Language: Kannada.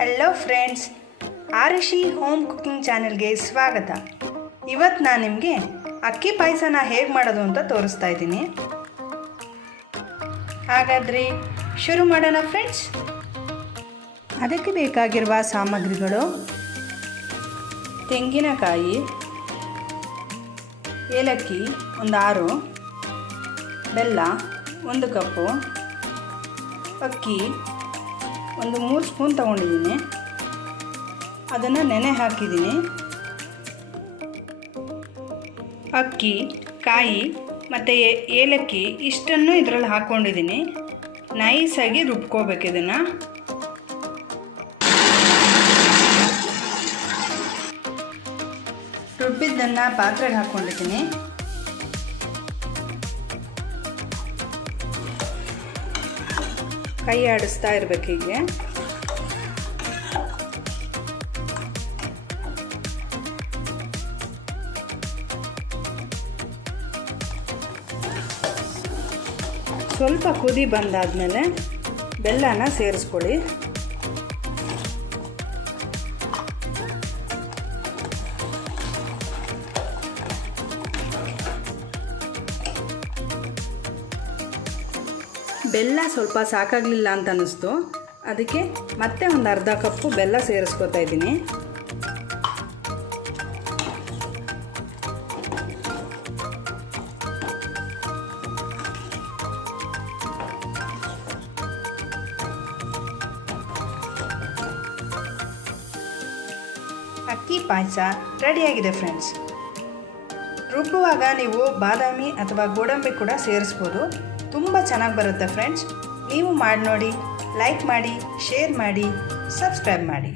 Hello friends Arushi home cooking ಚಾನೆಲ್ಗೆ ಸ್ವಾಗತ. ಇವತ್ತು ನಾನು ನಿಮಗೆ ಅಕ್ಕಿ ಪಾಯಸನ ಹೇಗೆ ಮಾಡೋದು ಅಂತ ತೋರಿಸ್ತಾ ಇದ್ದೀನಿ. ಹಾಗಾದ್ರೆ ಶುರು ಮಾಡೋಣ ಫ್ರೆಂಡ್ಸ್ ಅದಕ್ಕೆ ಬೇಕಾಗಿರುವ ಸಾಮಗ್ರಿಗಳು, ತೆಂಗಿನಕಾಯಿ, ಏಲಕ್ಕಿ ಒಂದು ಆರು, ಬೆಲ್ಲ ಒಂದು ಕಪ್ಪು, ಅಕ್ಕಿ ಒಂದು ಮೂರು ಸ್ಪೂನ್ ತಗೊಂಡಿದ್ದೀನಿ. ಅದನ್ನು ನೆನೆ ಹಾಕಿದ್ದೀನಿ. ಅಕ್ಕಿ, ಕಾಯಿ ಮತ್ತು ಏಲಕ್ಕಿ ಇಷ್ಟನ್ನು ಇದರಲ್ಲಿ ಹಾಕ್ಕೊಂಡಿದ್ದೀನಿ. ನೈಸಾಗಿ ರುಬ್ಕೋಬೇಕು ಇದನ್ನು. ರುಬ್ಬಿದ್ದನ್ನು ಪಾತ್ರೆಗೆ ಹಾಕ್ಕೊಂಡಿದ್ದೀನಿ. ಕೈ ಆಡಿಸ್ತಾ ಇರ್ಬೇಕು ಹೀಗೆ. ಸ್ವಲ್ಪ ಕುದಿ ಬಂದಾದಮೇಲೆ ಬೆಲ್ಲನ ಸೇರಿಸ್ಕೊಳ್ಳಿ. ಬೆಲ್ಲ ಸ್ವಲ್ಪ ಸಾಕಾಗಲಿಲ್ಲ ಅಂತ ಅನ್ನಿಸ್ತು. ಅದಕ್ಕೆ ಮತ್ತೆ ಒಂದು ಅರ್ಧ ಕಪ್ಪು ಬೆಲ್ಲ ಸೇರಿಸ್ಕೊತಾ ಇದ್ದೀನಿ. ಅಕ್ಕಿ ಪಾಯಸ ರೆಡಿಯಾಗಿದೆ ಫ್ರೆಂಡ್ಸ್. ರುಬ್ಬುವಾಗ ನೀವು ಬಾದಾಮಿ ಅಥವಾ ಗೋಡಂಬಿ ಕೂಡ ಸೇರಿಸ್ಬೋದು. ತುಂಬ ಚೆನ್ನಾಗಿ ಬರುತ್ತೆ ಫ್ರೆಂಡ್ಸ್ ನೀವು ಮಾಡಿ ನೋಡಿ ಲೈಕ್ ಮಾಡಿ ಶೇರ್ ಮಾಡಿ ಸಬ್ಸ್ಕ್ರೈಬ್ ಮಾಡಿ.